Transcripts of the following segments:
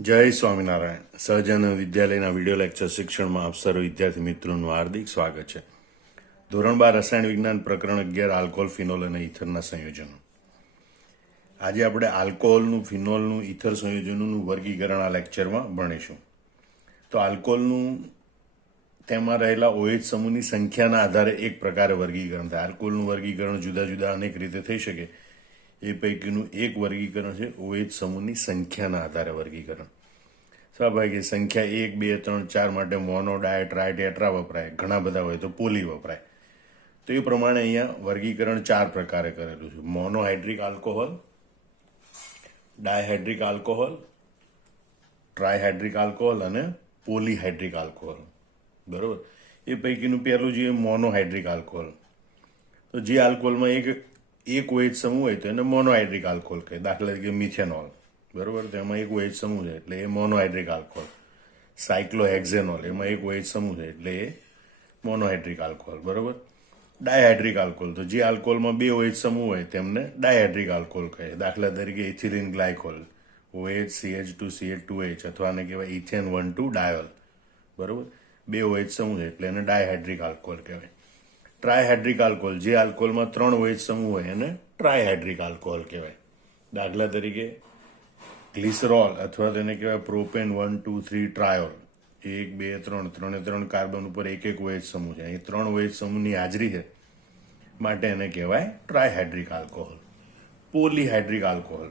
જય સ્વામિનારાયણ. સહજાનંદ વિદ્યાલયના video lecture શિક્ષણમાં આપ સર્વ વિદ્યાર્થી મિત્રોનું હાર્દિક સ્વાગત છે. ધોરણ 12 રસાયણ વિજ્ઞાન પ્રકરણ 11 આલ્કોહોલ, ફિનોલ અને ઇથરના સંયોજનો. આજે આપણે આલ્કોહોલનું, ફિનોલનું, ઇથર સંયોજનોનું વર્ગીકરણ આ લેક્ચરમાં ભણીશું. તો આલ્કોહોલનું તેમાં રહેલા OH સમૂહની સંખ્યાના આધારે એક પ્રકારે વર્ગીકરણ થાય. આલ્કોહોલનું વર્ગીકરણ જુદા જુદા અનેક રીતે થઈ શકે. એ પૈકીનું એક વર્ગીકરણ છે OH સમૂહની સંખ્યાના આધારે વર્ગીકરણ. સ્વાભાવિક સંખ્યા 1, 2, 3, 4 માટે મોનો, ડાય, ટ્રાય, ટેટ્રા વપરાય. ઘણા બધા હોય તો પોલી વપરાય. તો એ પ્રમાણે અહીંયા વર્ગીકરણ 4 પ્રકારે કરેલું છે. મોનોહાઇડ્રિક આલ્કોહોલ, ડાયહાઇડ્રિક આલ્કોહોલ, ટ્રાયહાઇડ્રિક આલ્કોહોલ અને પોલીહાઇડ્રિક આલ્કોહોલ. બરોબર. એ પૈકીનું પહેલું જે મોનોહાઇડ્રિક આલ્કોહોલ. તો જે આલ્કોહોલમાં એક OH સમૂહ હોય તો એને મોનોહાઇડ્રિક આલ્કોહોલ કહે. દાખલા તરીકે મિથેનોલ. બરોબર. તો એમાં એક OH સમૂહ છે એટલે એ મોનોહાઇડ્રિક આલ્કોહોલ. સાયક્લોહેક્ઝેનોલ, એમાં એક OH સમૂહ છે એટલે એ મોનોહાઇડ્રિક આલ્કોહોલ. બરોબર. ડાયહાઇડ્રિક આલ્કોહોલ, તો જે આલ્કોહોલમાં 2 OH સમૂહ હોય તેમને ડાયહાઇડ્રિક આલ્કોહોલ કહે. દાખલા તરીકે ઇથિલિન ગ્લાયકોલ, OH CH2CH2H, અથવા આને કહેવાય ઇથેન 1,2 ડાયોલ. બરોબર. 2 OH સમૂહ છે એટલે એને ડાયહાઇડ્રિક આલ્કોહોલ કહેવાય. ટ્રાયહાઇડ્રિક આલ્કોહોલ, જે આલ્કોહોલમાં 3 OH સમૂહ હોય એને ટ્રાયહાઇડ્રિક આલ્કોહોલ કહેવાય. દાખલા તરીકે ગ્લિસરોલ, અથવા તેને કહેવાય પ્રોપેન 1, 2, 3 ટ્રાયોલ. 1, 2, 3, 3 કાર્બન ઉપર એક OH સમૂહ છે. અહીં 3 OH સમૂહની હાજરી છે માટે એને કહેવાય ટ્રાયહાઇડ્રિક આલ્કોહોલ. પોલીહાઇડ્રિક આલ્કોહોલ,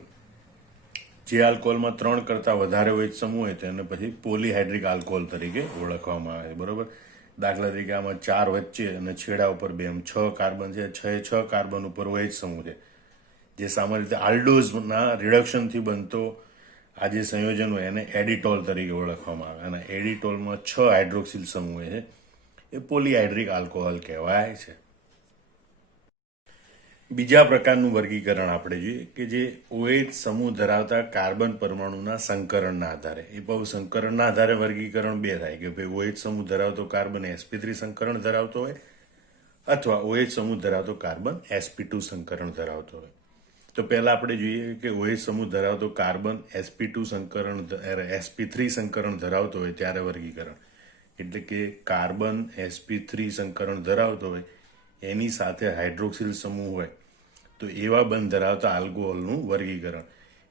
જે આલ્કોહોલમાં 3 કરતાં વધારે OH સમૂહ હોય તેને પછી પોલીહાઇડ્રિક આલ્કોહોલ તરીકે ઓળખવામાં આવે છે. બરોબર. દાખલા તરીકે આમાં 4 વચ્ચે અને છેડા ઉપર 2, એમ 6 કાર્બન છે. 6 કાર્બન ઉપર OH સમૂહ છે, જે સામાન્ય રીતે આલ્ડોઝના રિડક્શનથી બનતો આ જે સંયોજન હોય એને એડિટોલ તરીકે ઓળખવામાં આવે. અને એડિટોલમાં 6 હાઇડ્રોક્સિલ સમૂહ છે, એ પોલીહાઇડ્રિક આલ્કોહોલ કહેવાય છે. બીજા પ્રકારનું વર્ગીકરણ આપણે જોઈએ કે જે OH સમૂહ ધરાવતા કાર્બન પરમાણુના સંકરણના આધારે. એ બહુ સંકરણના આધારે વર્ગીકરણ 2 થાય કે ભાઈ OH સમૂહ ધરાવતો કાર્બન sp3 સંકરણ ધરાવતો હોય અથવા OH સમૂહ ધરાવતો કાર્બન sp2 સંકરણ ધરાવતો હોય. તો પહેલા આપણે જોઈએ કે OH સમૂહ ધરાવતો કાર્બન sp3 સંકરણ ધરાવતો હોય ત્યારે વર્ગીકરણ. એટલે કે કાર્બન sp3 સંકરણ ધરાવતો હોય એની સાથે હાઇડ્રોક્સિલ સમૂહ હોય તો એવા બંધ ધરાવતા આલ્કોહોલનું વર્ગીકરણ.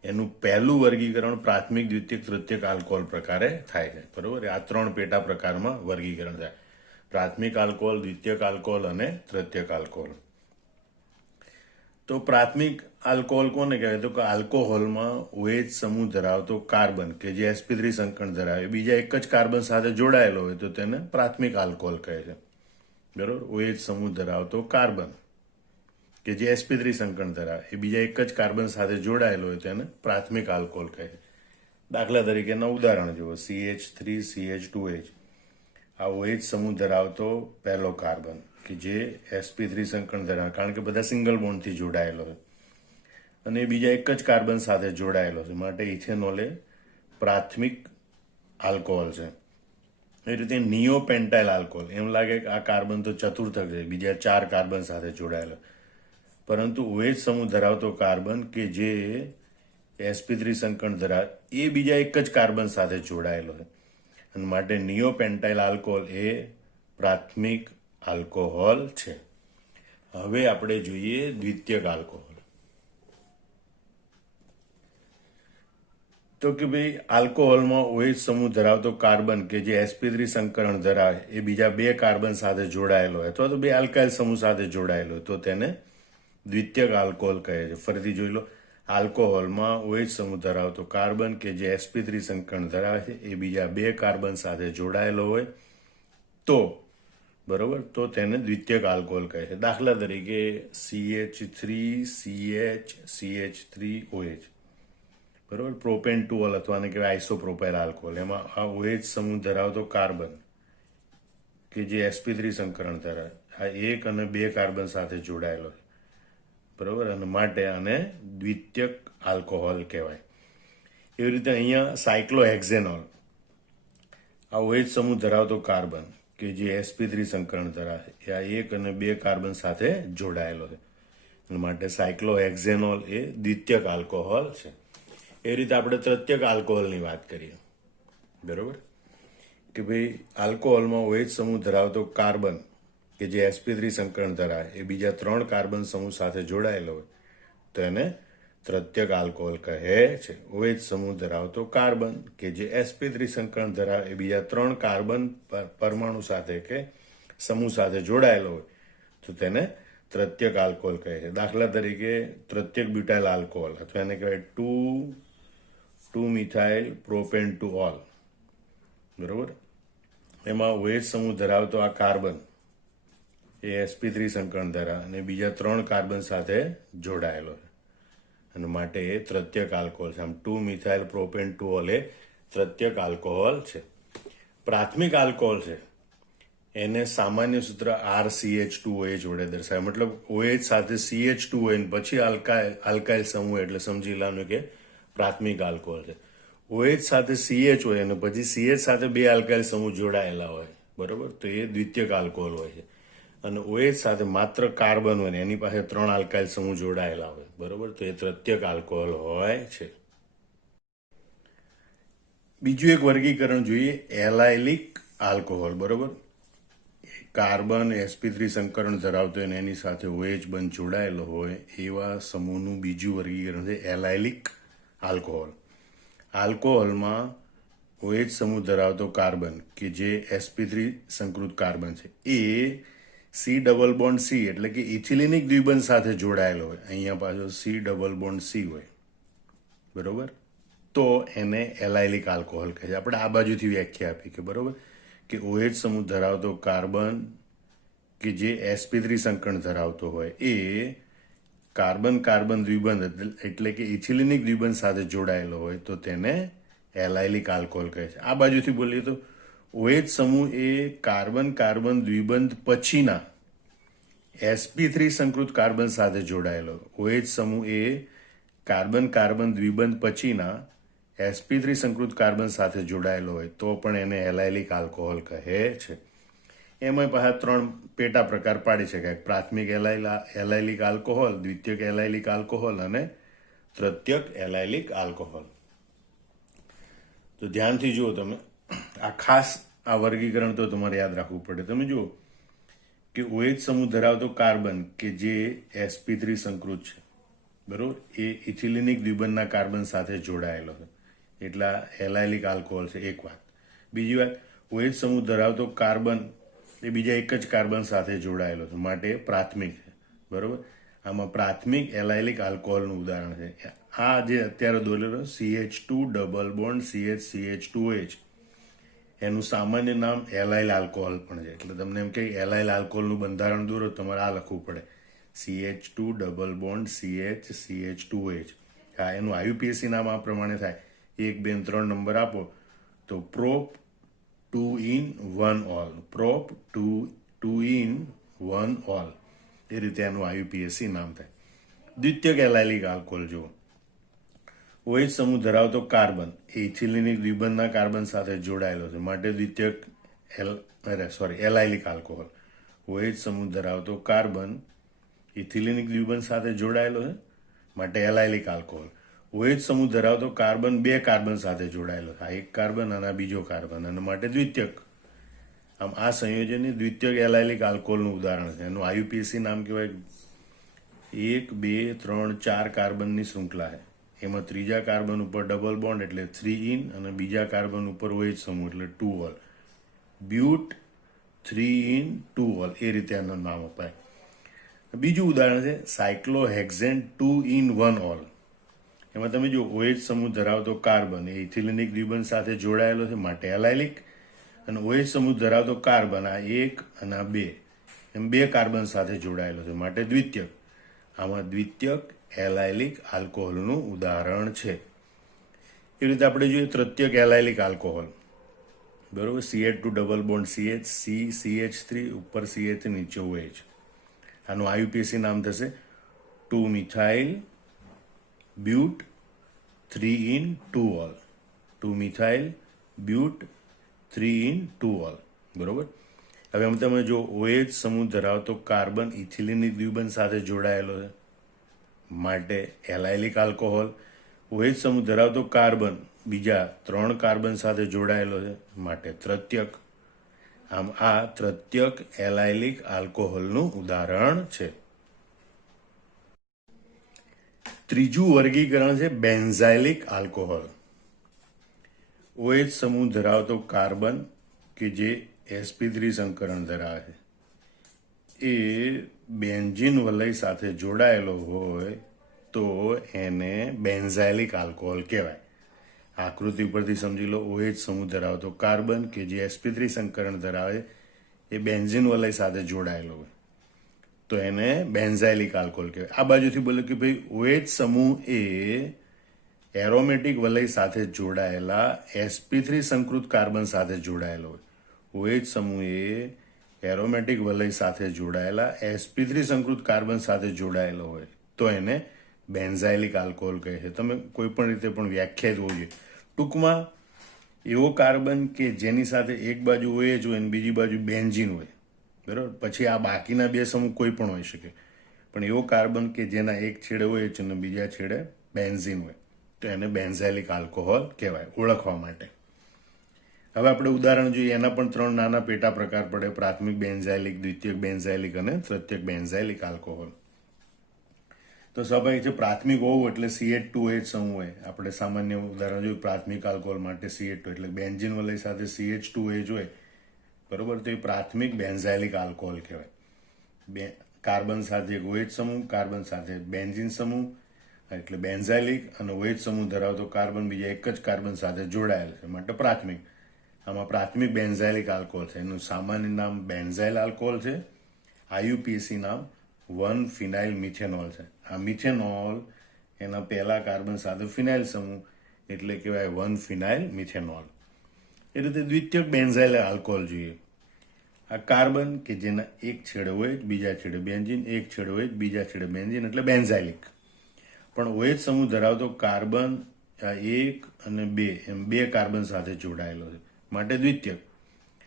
એનું પહેલું વર્ગીકરણ પ્રાથમિક, દ્વિતીયક, તૃતીયક આલ્કોહોલ પ્રકારે થાય છે. બરોબર. આ 3 પેટા પ્રકારમાં વર્ગીકરણ થાય: પ્રાથમિક આલ્કોહોલ, દ્વિતીયક આલ્કોહોલ અને તૃતીયક આલ્કોહોલ. તો પ્રાથમિક આલ્કોહોલ કોને કહેવાય? તો કે આલ્કોહોલમાં OH સમૂહ ધરાવતો કાર્બન કે જે sp3 સંકરણ ધરાવે બીજા એક જ કાર્બન સાથે જોડાયેલો હોય તો તેને પ્રાથમિક આલ્કોહોલ કહે છે. બરોબર. OH સમૂહ ધરાવતો કાર્બન કે જે sp3 સંકરણ ધરાવે એ બીજા એક જ કાર્બન સાથે જોડાયેલો હોય તેને પ્રાથમિક આલ્કોહોલ કહે છે. દાખલા તરીકેના ઉદાહરણ જુઓ: CH3CH2H. આ OH સમૂહ ધરાવતો પહેલો કાર્બન કે જે sp3 સંકરણ ધરાવે, કારણ કે બધા સિંગલ બોન્ડથી જોડાયેલો હોય અને બીજા એક જ કાર્બન સાથે જોડાયેલો છે માટે ઇથેનોલ એ પ્રાથમિક આલ્કોહોલ છે. એ રીતે નિયોપેન્ટાઇલ આલ્કોહોલ, એમ લાગે કે આ કાર્બન તો ચતુર્થક છે, બીજા 4 કાર્બન સાથે જોડાયેલો, પરંતુ OH સમૂહ ધરાવતો કાર્બન કે જે sp3 સંકરણ ધરાવે એ બીજા એક જ કાર્બન સાથે જોડાયેલો છે અને માટે નિયોપેન્ટાઇલ આલ્કોહોલ એ પ્રાથમિક આલ્કોહોલ છે. હવે આપણે જોઈએ દ્વિતીયક આલ્કોહોલ. તો કે ભાઈ આલ્કોહોલમાં OH સમૂહ ધરાવતો કાર્બન કે જે sp3 સંકરણ ધરાવે એ બીજા 2 કાર્બન સાથે જોડાયેલો હોય અથવા તો 2 આલ્કાઇલ સમૂહ સાથે જોડાયેલો હોય તો તેને દ્વિતીયક આલ્કોહોલ કહે છે. ફરીથી જોઈ લો: આલ્કોહોલમાં OH સમૂહ ધરાવતો કાર્બન કે જે sp3 સંકરણ ધરાવે છે એ બીજા 2 કાર્બન સાથે જોડાયેલો હોય તો, બરોબર, તો તેને દ્વિતીયક આલ્કોહોલ કહે છે. દાખલા તરીકે CH3CH3OH. બરોબર. પ્રોપેન 2 અથવા આને કહેવાય આઇસોપ્રોપાઇલ આલ્કોહોલ. એમાં આ OH સમૂહ ધરાવતો કાર્બન કે જે sp3 સંકરણ ધરાવે આ 1 અને 2 કાર્બન સાથે જોડાયેલો છે. બરોબર. અને માટે આને દ્વિતીયક આલ્કોહોલ કહેવાય. એવી રીતે અહીંયા સાયક્લોહેક્ઝેનોલ, આ OH સમૂહ ધરાવતો કાર્બન કે જે sp3 સંકરણ ધરાવે એ આ 1 અને 2 કાર્બન સાથે જોડાયેલો છે માટે સાયક્લોહેક્ઝેનોલ એ દ્વિતીયક આલ્કોહોલ છે. એ રીતે આપણે તૃતીયક આલ્કોહોલની વાત કરીએ, બરોબર, કે ભાઈ આલ્કોહોલમાં OH સમૂહ ધરાવતો કાર્બન કે જે sp3 સંકરણ ધરાવે એ બીજા 3 કાર્બન સમૂહ સાથે જોડાયેલો હોય તો એને તૃતીયક આલ્કોહોલ કહે છે. OH સમૂહ ધરાવતો કાર્બન કે જે sp3 સંકરણ ધરાવે એ બીજા 3 કાર્બન પરમાણુ સાથે કે સમૂહ સાથે જોડાયેલો હોય તો તેને તૃતીયક આલ્કોહોલ કહે છે. દાખલા તરીકે તૃતીયક બ્યુટાઇલ આલ્કોહોલ અથવા એને કહેવાય 2-મિથાઇલ પ્રોપેન ટુ ઓલ, બરોબર. એમાં OH સમૂહ ધરાવતો આ કાર્બન એ sp3 સંકરણ ધરાવે અને બીજા 3 કાર્બન સાથે જોડાયેલો છે અને માટે એ તૃતીયક આલ્કોહોલ છે. આમ 2-મિથાઇલ પ્રોપેન ટુ ઓલ એ તૃતીયક આલ્કોહોલ છે. પ્રાથમિક આલ્કોહોલ છે એને સામાન્ય સૂત્ર RCH2OH વડે દર્શાવે, મતલબ OH સાથે CH2 હોય ને પછી આલ્કાઇલ સમૂહ એટલે સમજી લેવાનું કે પ્રાથમિક આલ્કોહોલ છે. OH સાથે CH હોય અને પછી CH સાથે 2 આલ્કાઇલ સમૂહ જોડાયેલા હોય, બરોબર, તો એ દ્વિતીયક આલ્કોહોલ હોય છે. અને OH સાથે માત્ર કાર્બન હોય ને એની પાસે 3 આલ્કાઇલ સમૂહ જોડાયેલા હોય, બરોબર, તો એ તૃતીયક આલ્કોહોલ હોય છે. બીજું એક વર્ગીકરણ જોઈએ, એલાઇલિક આલ્કોહોલ, બરોબર. કાર્બન sp3 સંકરણ ધરાવતો હોય એની સાથે OH બંધ જોડાયેલો હોય એવા સમૂહનું બીજું વર્ગીકરણ છે એલાઇલિક આલ્કોહોલ. આલ્કોહોલમાં OH સમૂહ ધરાવતો કાર્બન કે જે sp3 સંકૃત કાર્બન છે એ C ડબલ બોન્ડ C એટલે કે ઇથિલિનિક દ્વિબંધ સાથે જોડાયેલો હોય, અહીંયા પાછો C ડબલ બોન્ડ C હોય, બરોબર, તો એને એલાઇલિક આલ્કોહોલ કહે છે. આપણે આ બાજુથી વ્યાખ્યા આપી કે બરોબર કે OH સમૂહ ધરાવતો કાર્બન કે જે sp3 સંકરણ ધરાવતો હોય એ કાર્બન કાર્બન દ્વિબંધ એટલે કે ઇથિલિનિક દ્વિબંધ સાથે જોડાયેલો હોય તો તેને એલાઇલિક આલ્કોહોલ કહે છે. આ બાજુથી બોલીએ તો OH સમૂહ એ કાર્બન કાર્બન દ્વિબંધ પછીના sp3 સંકૃત કાર્બન સાથે જોડાયેલો, OH સમૂહ એ કાર્બન કાર્બન દ્વિબંધ પછીના sp3 સંકૃત કાર્બન સાથે જોડાયેલો હોય તો પણ એને એલાઇલિક આલ્કોહોલ કહે છે. એમાં પાછા 3 પેટા પ્રકાર પાડી શકાય, પ્રાથમિક એલાઇલિક આલ્કોહોલ, દ્વિતીયક એલાઇલિક આલ્કોહોલ અને તૃતીયક એલાઇલિક આલ્કોહોલ. તો ધ્યાનથી જુઓ તમે, આ ખાસ આ વર્ગીકરણ તો તમારે યાદ રાખવું પડે. તમે જુઓ કે OH સમૂહ ધરાવતો કાર્બન કે જે sp3 સંકૃત છે, બરોબર, એ ઇથિલિનિક દ્વિબંધના કાર્બન સાથે જોડાયેલો છે એટલે એલાઇલિક આલ્કોહોલ છે, એક વાત. બીજી વાત, OH સમૂહ ધરાવતો કાર્બન એ બીજા એક જ કાર્બન સાથે જોડાયેલો છે માટે પ્રાથમિક છે, બરોબર. આમાં પ્રાથમિક એલાઇલિક આલ્કોહોલનું ઉદાહરણ છે આ જે અત્યારે દોરેલો CH2 ડબલ બોન્ડ CH2OH, એનું સામાન્ય નામ એલાઇલ આલ્કોહોલ પણ છે. એટલે તમને એમ કે એલાઇલ આલ્કોહોલનું બંધારણ દોરો તમારે આ લખવું પડે, CH2 ડબલ બોન્ડ CH2OH. હા, એનું IUPAC નામ આ પ્રમાણે થાય, 1, 2, 3 નંબર આપો તો prop 2-in-1 ol, prop 2-in-1 ol, એ રીતે એનું IUPAC નામ થાય. દ્વિતીયક એલાઇલિક આલ્કોહોલ જુઓ, OH સમૂહ ધરાવતો કાર્બન એ ઇથિલિનિક દ્વિબંધના કાર્બન સાથે જોડાયેલો છે માટે દ્વિતીયક એલાઇલિક આલ્કોહોલ. OH સમૂહ ધરાવતો કાર્બન ઇથિલિનિક દ્વિબંધ સાથે જોડાયેલો છે માટે એલાઇલિક આલ્કોહોલ. OH સમૂહ ધરાવતો કાર્બન 2 કાર્બન સાથે જોડાયેલો છે, આ એક કાર્બન અને બીજો કાર્બન, અને માટે દ્વિતીયક. આમ આ સંયોજન દ્વિતીયક એલાઇલિક આલ્કોહોલનું ઉદાહરણ છે. એનું IUPAC નામ કહેવાય 1, 2, 3, 4 કાર્બનની શૃંખલા છે. એમાં ત્રીજા કાર્બન ઉપર ડબલ બોન્ડ એટલે 3-in અને બીજા કાર્બન ઉપર OH સમૂહ એટલે 2 ઓલ, બ્યુટ 3-in-2 ઓલ, એ રીતે એનું નામ અપાય. બીજું ઉદાહરણ છે સાયક્લોહેક્ઝેન 2-in-1 ઓલ. એમાં તમે જો OH સમૂહ ધરાવતો કાર્બન એ ઇથિલિનિક દ્વિબંધ સાથે જોડાયેલો છે માટે એલાઇલિક, અને OH સમૂહ ધરાવતો કાર્બન આ 1 અને આ 2 એમ 2 કાર્બન સાથે જોડાયેલો છે માટે દ્વિતીયક. આમાં દ્વિતીયક એલાઇલિક આલ્કોહોલનું ઉદાહરણ છે. એ રીતે આપણે જોઈએ તૃતીયક એલાઇલિક આલ્કોહોલ, બરોબર, CH2 double bond CH, CH3 ઉપર CH નીચે OH. આનું IUPAC નામ થશે 2-મિથાઇલ બ્યુટ 3-in-2 ઓલ, 2-મિથાઇલ બ્યુટ 3-in-2 ઓલ, બરોબર. હવે આમ તમે જો OH સમૂહ ધરાવતો કાર્બન ઇથિલિનિક દ્વિબંધ સાથે જોડાયેલો છે માટે એલાઇલિક આલ્કોહોલ, OH સમૂહ ધરાવતો કાર્બન બીજા 3 કાર્બન સાથે જોડાયેલો છે, માટે તૃતીયક. આમ આ તૃતીયક એલાયલિક આલ્કોહોલનું ઉદાહરણ છે. ત્રીજું વર્ગીકરણ છે બેન્ઝાઇલિક આલ્કોહોલ. OH સમૂહ ધરાવતો કાર્બન કે જે sp3 સંકરણ ધરાવે છે એ બેન્ઝીન વલય સાથે જોડાયેલો હોય તો એને બેન્ઝાઇલિક આલ્કોહોલ કહેવાય. આકૃતિ પરથી સમજી લો, OH સમૂહ ધરાવતો કાર્બન કે જે sp3 સંકરણ ધરાવે એ બેન્ઝીન વલય સાથે જોડાયેલો હોય તો એને બેન્ઝાઇલિક આલ્કોહોલ કહેવાય. આ બાજુથી બોલે કે ભાઈ OH સમૂહ એ એરોમેટિક વલય સાથે જોડાયેલા sp3 સંકૃત કાર્બન સાથે જોડાયેલો હોય. OH સમૂહ એ એરોમેટિક વલય સાથે જોડાયેલા sp3 સંકૃત કાર્બન સાથે જોડાયેલો હોય તો એને બેન્ઝાઇલિક આલ્કોહોલ કહે છે. તમે કોઈ પણ રીતે પણ વ્યાખ્યાયિત હોવું જોઈએ. ટૂંકમાં એવો કાર્બન કે જેની સાથે એક બાજુ OH હોય અને બીજી બાજુ બેન્ઝીન હોય, બરાબર, પછી આ બાકીના બે સમૂહ કોઈ પણ હોઈ શકે, પણ એવો કાર્બન કે જેના એક છેડે OH અને બીજા છેડે બેન્ઝીન હોય તો એને બેન્ઝાઇલિક આલ્કોહોલ કહેવાય, ઓળખવા માટે. હવે આપણે ઉદાહરણ જોઈએ. એના પણ 3 નાના પેટા પ્રકાર પડે: પ્રાથમિક બેન્ઝાઇલિક, દ્વિતીયક બેન્ઝાઇલિક અને તૃતીયક બેન્ઝાઇલિક આલ્કોહોલ. તો સ્વાભાવિક છે પ્રાથમિક હોવું એટલે CH2OH સમૂહ હોય. આપણે સામાન્ય ઉદાહરણ જોયું પ્રાથમિક આલ્કોહોલ માટે CH2 એટલે બેન્ઝીન વલય સાથે CH2OH હોય, બરોબર, તો એ પ્રાથમિક બેન્ઝાઇલિક આલ્કોહોલ કહેવાય. કાર્બન સાથે એક OH સમૂહ, કાર્બન સાથે બેન્ઝીન સમૂહ એટલે બેન્ઝાઇલિક, અને OH સમૂહ ધરાવતો કાર્બન બીજા એક જ કાર્બન સાથે જોડાયેલ છે માટે પ્રાથમિક. આમાં પ્રાથમિક બેન્ઝાઇલિક આલ્કોહોલ છે. એનું સામાન્ય નામ બેન્ઝાઇલ આલ્કોહોલ છે. IUPAC નામ 1-ફિનાઇલ મિથેનોલ છે. આ મિથેનોલ એના પહેલા કાર્બન સાથે ફિનાઇલ સમૂહ એટલે કહેવાય 1-ફિનાઇલ મિથેનોલ. એ રીતે દ્વિતીયક બેન્ઝાઇલ આલ્કોહોલ જોઈએ. આ કાર્બન કે જેના એક છેડે OH બીજા છેડે બેન્ઝીન, એક છેડે OH બીજા છેડે બેન્ઝીન એટલે બેન્ઝાઇલિક. પણ OH સમૂહ ધરાવતો કાર્બન 1 અને 2 એમ 2 કાર્બન સાથે જોડાયેલો છે માટે દ્વિતીયક.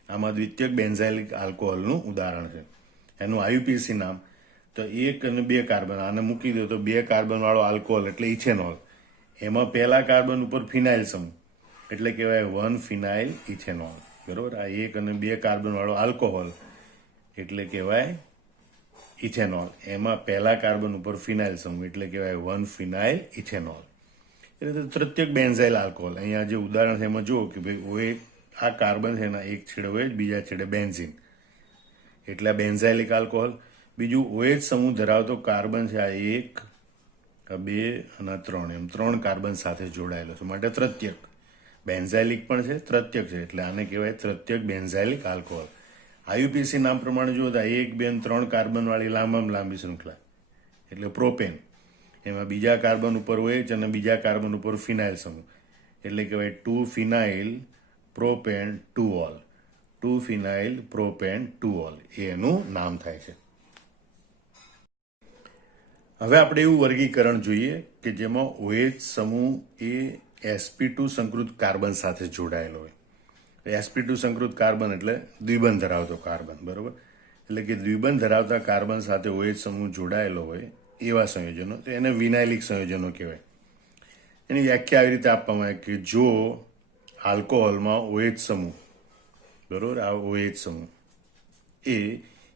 આમાં દ્વિતીયક બેન્ઝાઇલિક આલ્કોહોલનું ઉદાહરણ છે. એનું IUPAC નામ તો 1 અને 2 કાર્બન, આને મૂકી દો તો 2 કાર્બન વાળો આલ્કોહોલ એટલે ઇથેનોલ. એમાં પહેલા કાર્બન ઉપર ફિનાઇલ સમૂહ એટલે કહેવાય 1-ફિનાઇલ ઇથેનોલ, બરોબર. આ 1 અને 2 કાર્બન વાળો આલ્કોહોલ એટલે કહેવાય ઇથેનોલ. એમાં પહેલા કાર્બન ઉપર ફિનાઇલ સમૂહ એટલે કહેવાય 1-ફિનાઇલ ઇથેનોલ. એ રીતે તૃતીયક બેન્ઝાઇલ આલ્કોહોલ. અહીંયા જે ઉદાહરણ છે એમાં જુઓ કે ભાઈ OH, આ કાર્બન છે એના એક છેડે OH બીજા છેડે બેન્ઝીન એટલે બેન્ઝાઇલિક આલ્કોહોલ. બીજું OH સમૂહ ધરાવતો કાર્બન છે આ 1, 2 અને 3 એમ 3 કાર્બન સાથે જોડાયેલો છે માટે તૃતીયક. બેન્ઝાઇલિક પણ છે, તૃતીયક છે એટલે આને કહેવાય તૃતીયક બેન્ઝાઇલિક આલ્કોહોલ. IUPAC નામ પ્રમાણે જુઓ તો 1, 2 અને 3 કાર્બન વાળી લાંબામાં લાંબી શૃંખલા એટલે પ્રોપેન. એમાં બીજા કાર્બન ઉપર OH અને બીજા કાર્બન ઉપર ફિનાઇલ સમૂહ એટલે કહેવાય 2-ફિનાઇલ પ્રોપેન 2-ઓલ. 2-ફિનાઇલ પ્રોપેન 2-ઓલ એનું નામ થાય છે. હવે આપણે એવું વર્ગીકરણ જોઈએ કે જેમાં OH સમૂહ એ sp2 સંકૃત કાર્બન સાથે જોડાયેલો હોય. sp2 સંકૃત કાર્બન એટલે દ્વિબંધ ધરાવતો કાર્બન, બરોબર. એટલે કે દ્વિબંધ ધરાવતા કાર્બન સાથે OH સમૂહ જોડાયેલો હોય એવા સંયોજનો, તો એને વિનાઇલિક સંયોજનો કહેવાય. એની વ્યાખ્યા આવી રીતે આપવામાં આવે કે જો આલ્કોહોલમાં OH સમૂહ, બરોબર, આ OH સમૂહ એ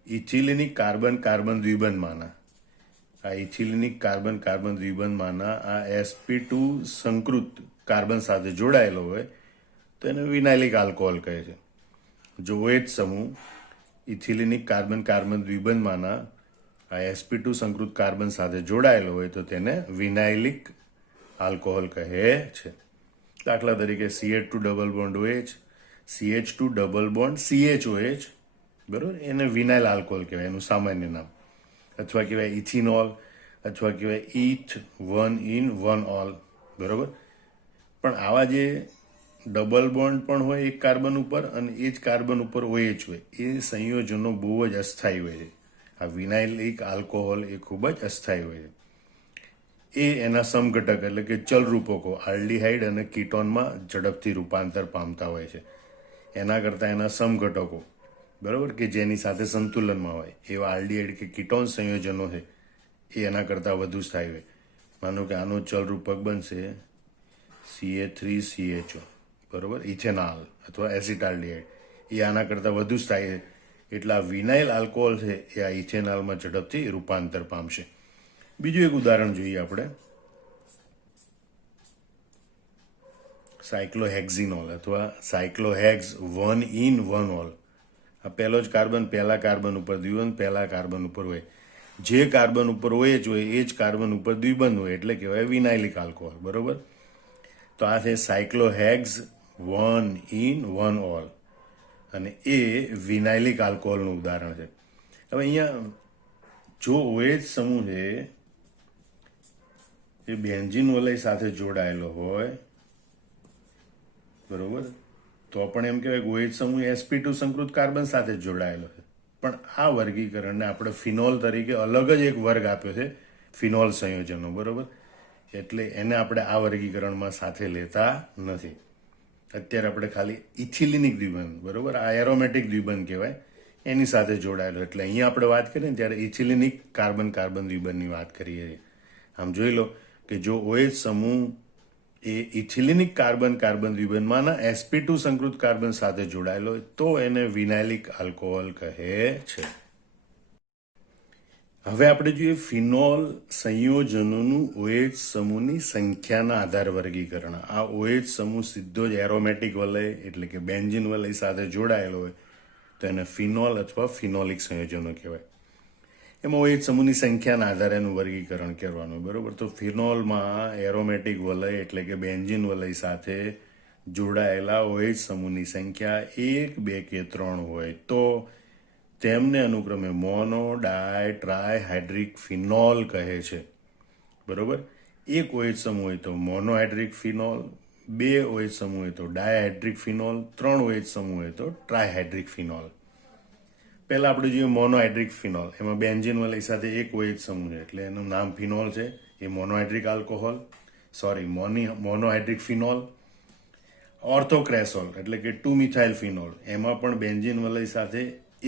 ઇથિલિનિક કાર્બન કાર્બન દ્વિબંધમાંના, આ ઇથિલિનિક કાર્બન કાર્બન દ્વિબંધમાંના આ sp2 સંકૃત કાર્બન સાથે જોડાયેલો હોય તો એને વિનાઇલિક આલ્કોહોલ કહે છે. જો OH સમૂહ ઇથિલિનિક કાર્બન કાર્બન દ્વિબંધમાંના આ sp2 સંકૃત કાર્બન સાથે જોડાયેલો હોય તો તેને વિનાઇલિક આલ્કોહોલ કહે છે. દાખલા તરીકે CH2 double bond OH, CH2 double bond CHOH, બરોબર, એને વિનાઇલ આલ્કોહોલ કહેવાય, એનું સામાન્ય નામ. અથવા કહેવાય ઇથિનોલ, અથવા કહેવાય ઇથ 1-in-1-ol, બરોબર. પણ આવા જે ડબલ બોન્ડ પણ હોય એક કાર્બન ઉપર અને એ જ કાર્બન ઉપર OH હોય એ સંયોજનો બહુ જ અસ્થાયી હોય છે. આ વિનાઇલિક આલ્કોહોલ એ ખૂબ જ અસ્થાયી હોય છે. એ એના સમઘટક એટલે કે ચલરૂપકો આલ્ડીહાઇડ અને કીટોનમાં ઝડપથી રૂપાંતર પામતા હોય છે. એના કરતાં એના સમઘટકો, બરોબર, કે જેની સાથે સંતુલનમાં હોય એવા આલ્ડીહાઇડ કે કીટોન સંયોજનો છે એ એના કરતાં વધુ સ્થાયી હોય. માનો કે આનો ચલરૂપક બનશે CH3CHO, બરોબર, ઇથેનોલ અથવા એસિટાલ્ડિહાઇડ, એ આના કરતાં વધુ સ્થાયી છે. એટલે આ વિનાઇલ આલ્કોહોલ છે એ આ ઇથેનોલમાં ઝડપથી રૂપાંતર પામશે. બીજું એક ઉદાહરણ જોઈએ આપણે, સાયક્લોહેક્ઝિનોલ અથવા સાયક્લોહેક્ઝ 1-in-1-ol. આ પહેલો જ કાર્બન પહેલા કાર્બન ઉપર દ્વિબંધ, પહેલા કાર્બન ઉપર હોય. જે કાર્બન ઉપર હોય જ હોય એ જ કાર્બન ઉપર દ્વિબંધ હોય એટલે કહેવાય વિનાઇલિક આલ્કોહોલ, બરોબર. તો આ છે સાયક્લોહેક્ઝ 1-in-1-ol અને એ વિનાઇલિક આલ્કોહોલનું ઉદાહરણ છે. હવે અહીંયા જો OH સમૂહ છે એ બેન્ઝીન વલય સાથે જોડાયેલો હોય, બરોબર, તો પણ એમ કહેવાય કે OH સમૂહ sp2 સંકૃત કાર્બન સાથે જોડાયેલો છે. પણ આ વર્ગીકરણને આપણે ફિનોલ તરીકે અલગ જ એક વર્ગ આપ્યો છે, ફિનોલ સંયોજનો, બરોબર. એટલે એને આપણે આ વર્ગીકરણમાં સાથે લેતા નથી. અત્યારે આપણે ખાલી ઇથિલિનિક દ્વિબંધ, બરોબર, આ એરોમેટિક દ્વિબંધ કહેવાય, એની સાથે જોડાયેલો. એટલે અહીંયા આપણે વાત કરીએ ને ત્યારે ઇથિલિનિક કાર્બન કાર્બન દ્વિબંધની વાત કરીએ છીએ. આમ જોઈ લો કે જો OH સમૂહ એ ઇથિલિનિક કાર્બન કાર્બન દ્વિબંધમાંના sp2 સંકૃત કાર્બન સાથે જોડાયેલો હોય તો એને વિનાઇલિક આલ્કોહોલ કહે છે. હવે આપણે જોઈએ ફિનોલ સંયોજનોનું OH સમૂહની સંખ્યાના આધાર વર્ગીકરણ. આ OH સમૂહ સીધો જ એરોમેટિક વલય એટલે કે બેન્ઝીન વલય સાથે જોડાયેલો હોય તો એને ફિનોલ અથવા ફિનોલિક સંયોજનો કહેવાય. એમાં OH સમૂહની સંખ્યાના આધારે એનું વર્ગીકરણ કરવાનું, બરોબર. તો ફિનોલમાં એરોમેટિક વલય એટલે કે બેન્ઝીન વલય સાથે જોડાયેલા OH સમૂહની સંખ્યા 1, 2 કે 3 હોય તો તેમને અનુક્રમે મોનો, ડાય, ટ્રાય હાઇડ્રિક ફિનોલ કહે છે, બરોબર. એક OH સમૂહ હોય તો મોનોહાઇડ્રિક ફિનોલ, 2 OH સમૂહ હોય તો ડાયહાઇડ્રિક ફિનોલ, 3 OH સમૂહ હોય તો ટ્રાયહાઇડ્રિક ફિનોલ. પહેલા આપણે જોઈએ મોનોહાઇડ્રિક ફિનોલ. એમાં બેન્ઝીન વલય સાથે એક OH સમૂહ છે એટલે એનું નામ ફિનોલ છે. એ મોનોહાઇડ્રિક આલ્કોહોલ, મોનોહાઇડ્રિક ફિનોલ. ઓર્થોક્રેસોલ એટલે કે 2-મિથાઇલ ફિનોલ, એમાં પણ બેન્ઝીન વલય સાથે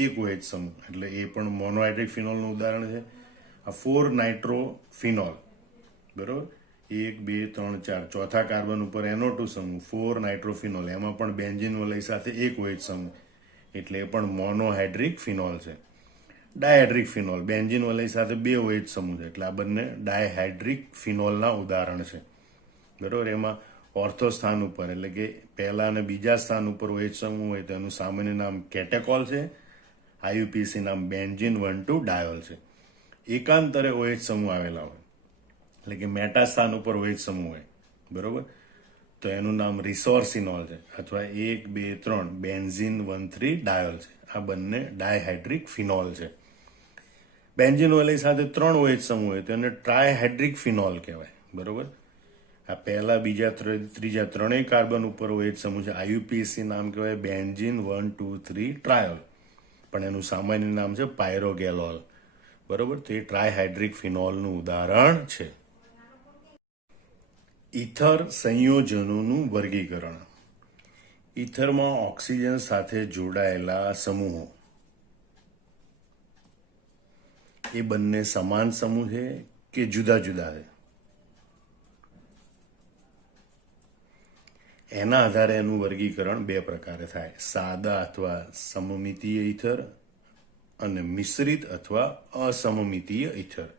એક OH સમૂહ એટલે એ પણ મોનોહાઇડ્રિક ફિનોલનું ઉદાહરણ છે. આ 4-નાઇટ્રોફિનોલ, બરોબર, 1, 2, 3, 4 ચોથા કાર્બન ઉપર NO2 સમૂહ 4-નાઇટ્રોફિનોલ, એમાં પણ બેન્ઝીન વલય સાથે એક OH સમૂહ એટલે એ પણ મોનોહાઇડ્રિક ફિનોલ છે. ડાયહાઇડ્રિક ફિનોલ, બેન્ઝીન વલય સાથે 2 OH સમૂહ છે એટલે આ બંને ડાયહાઇડ્રિક ફિનોલના ઉદાહરણ છે, બરોબર. એમાં ઓર્થો સ્થાન ઉપર એટલે કે પહેલા અને બીજા સ્થાન ઉપર OH સમૂહ હોય તો એનું સામાન્ય નામ કેટેકોલ છે, IUPAC નામ બેન્ઝીન 1,2 ડાયોલ છે. એકાંતરે OH સમૂહ આવેલા હોય એટલે કે મેટા સ્થાન ઉપર OH સમૂહ હોય, બરોબર, તો એનું નામ રિસોર્સિનોલ છે અથવા 1, 2, 3 બેન્ઝીન 1,3 ડાયોલ છે. આ બંને ડાયહાઇડ્રિક ફિનોલ છે. બેન્ઝીન વલય સાથે 3 OH સમૂહ હોય તો એને ટ્રાયહાઇડ્રિક ફિનોલ કહેવાય, બરોબર. આ પહેલા બીજા ત્રીજા ત્રણેય કાર્બન ઉપર OH સમૂહ છે, IUPAC નામ કહેવાય બેન્ઝીન 1, 2, 3 ટ્રાયોલ, પણ એનું સામાન્ય નામ છે પાયરોગેલોલ, બરોબર. તો એ ટ્રાયહાઇડ્રિક ફિનોલનું ઉદાહરણ છે. ઇથર સંયોજનોનું વર્ગીકરણ. ઇથરમાં ઓક્સિજન સાથે જોડાયેલા સમૂહો એ બંને સમાન સમૂહ છે કે જુદા જુદા છે, એના આધારે એનું વર્ગીકરણ 2 પ્રકારે થાય, સાદા અથવા સમમિતીય ઇથર અને મિશ્રિત અથવા અસમમિતીય ઇથર.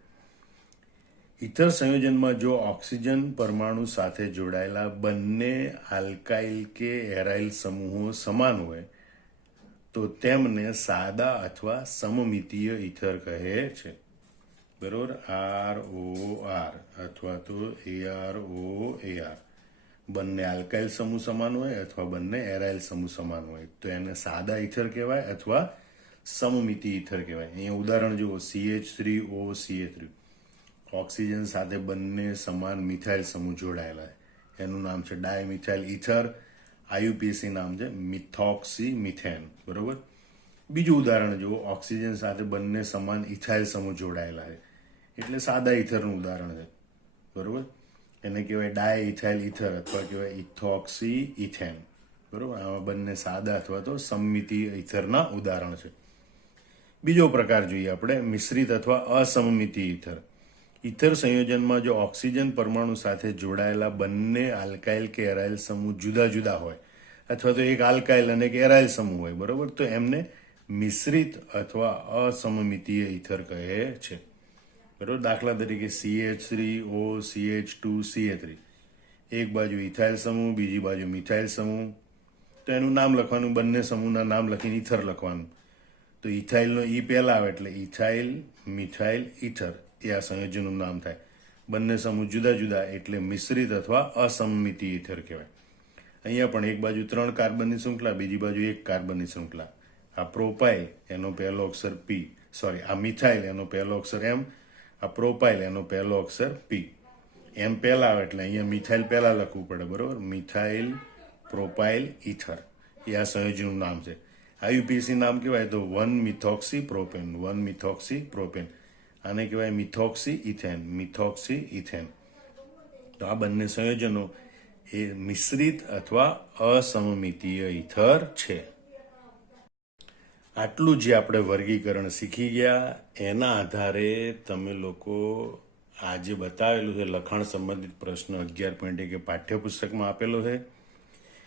ઇથર સંયોજનમાં જો ઓક્સિજન પરમાણુ સાથે જોડાયેલા બંને આલ્કાઇલ કે એરાઇલ સમૂહો સમાન હોય તો તેમને સાદા અથવા સમમિતીય ઇથર કહે છે, બરોબર. ROR અથવા તો AROAR બંને આલ્કાઇલ સમૂહ સમાન હોય અથવા બંને એરાઇલ સમૂહ સમાન હોય તો એને સાદા ઇથર કહેવાય અથવા સમમિતિ ઇથર કહેવાય. અહીંયા ઉદાહરણ જુઓ, CH3OCA3 ઓક્સિજન સાથે બંને સમાન મિથાઇલ સમૂહ જોડાયેલા છે, એનું નામ છે ડાયમિથાઇલ ઇથર, IUPAC નામ છે મિથોક્સીમિથેન, બરોબર. બીજું ઉદાહરણ જુઓ, ઓક્સિજન સાથે બંને સમાન ઇથાઇલ સમૂહ જોડાયેલા છે એટલે સાદા ઇથરનું ઉદાહરણ છે, બરોબર. એને કહેવાય ડાયઇથાઇલ ઇથર અથવા કહેવાય ઇથોક્સી ઇથેન, બરોબર. આમાં બંને સાદા અથવા તો સમમિતીય ઇથરના ઉદાહરણ છે. બીજો પ્રકાર જોઈએ આપણે, મિશ્રિત અથવા અસમમિતીય ઇથર. ઇથર સંયોજનમાં જો ઓક્સિજન પરમાણુ સાથે જોડાયેલા બંને આલ્કાઇલ કે એરાઇલ સમૂહ જુદા જુદા હોય અથવા તો એક આલ્કાઇલ અને એક એરાઇલ સમૂહ હોય, બરોબર, તો એમને મિશ્રિત અથવા અસમમિતીય ઇથર કહે છે, બરોબર. દાખલા તરીકે CH3O CH2 CH3, એક બાજુ ઇથાઇલ સમૂહ, બીજી બાજુ મિથાઇલ સમૂહ, તો એનું નામ લખવાનું, બંને સમૂહના નામ લખીને ઇથર લખવાનું. તો ઇથાઇલનો ઈ પહેલા આવે એટલે ઇથાઇલ મિથાઇલ ઇથર, એ આ સંયોજનનું નામ થાય. બંને સમૂહ જુદા જુદા એટલે મિશ્રિત અથવા અસમમિતીય ઇથર કહેવાય. અહીંયા પણ એક બાજુ 3 કાર્બનની શૃંખલા, બીજી બાજુ 1 કાર્બનની શૃંખલા. આ પ્રોપાઇલ એનો પહેલો અક્ષર P, સોરી, આ મિથાઇલ એનો પહેલો અક્ષર M, આ પ્રોપાઇલ એનો પહેલો અક્ષર P. M પહેલા આવે એટલે અહીંયા મિથાઇલ પહેલા લખવું પડે, બરોબર. મિથાઇલ પ્રોપાઇલ ઇથર, એ આ સંયોજનનું નામ છે. IUPAC નામ કહેવાય તો 1-મિથોક્સી પ્રોપેન, 1-મિથોક્સી પ્રોપેન. આને કહેવાય મિથોક્સી ઇથેન, મિથોક્સી ઇથેન. તો આ બંને સંયોજનો એ મિશ્રિત અથવા અસમમિતીય ઇથર છે. આટલું જે આપણે વર્ગીકરણ શીખી ગયા એના આધારે તમે લોકો આ જે બતાવેલું છે લખાણ સંબંધિત પ્રશ્ન 11.1 પાઠ્યપુસ્તકમાં આપેલો છે,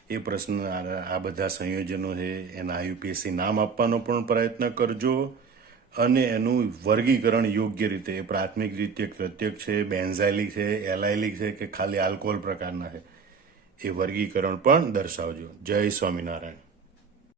એ પ્રશ્ન આ બધા સંયોજનો છે એના IUPAC નામ આપવાનો પણ પ્રયત્ન કરજો અને એનું વર્ગીકરણ યોગ્ય રીતે, એ પ્રાથમિક રીતે પ્રત્યક્ષ છે, બેન્ઝાઇલિક છે, એલાઇલિક છે કે ખાલી આલ્કોહોલ પ્રકારના છે, એ વર્ગીકરણ પણ દર્શાવજો. જય સ્વામિનારાયણ.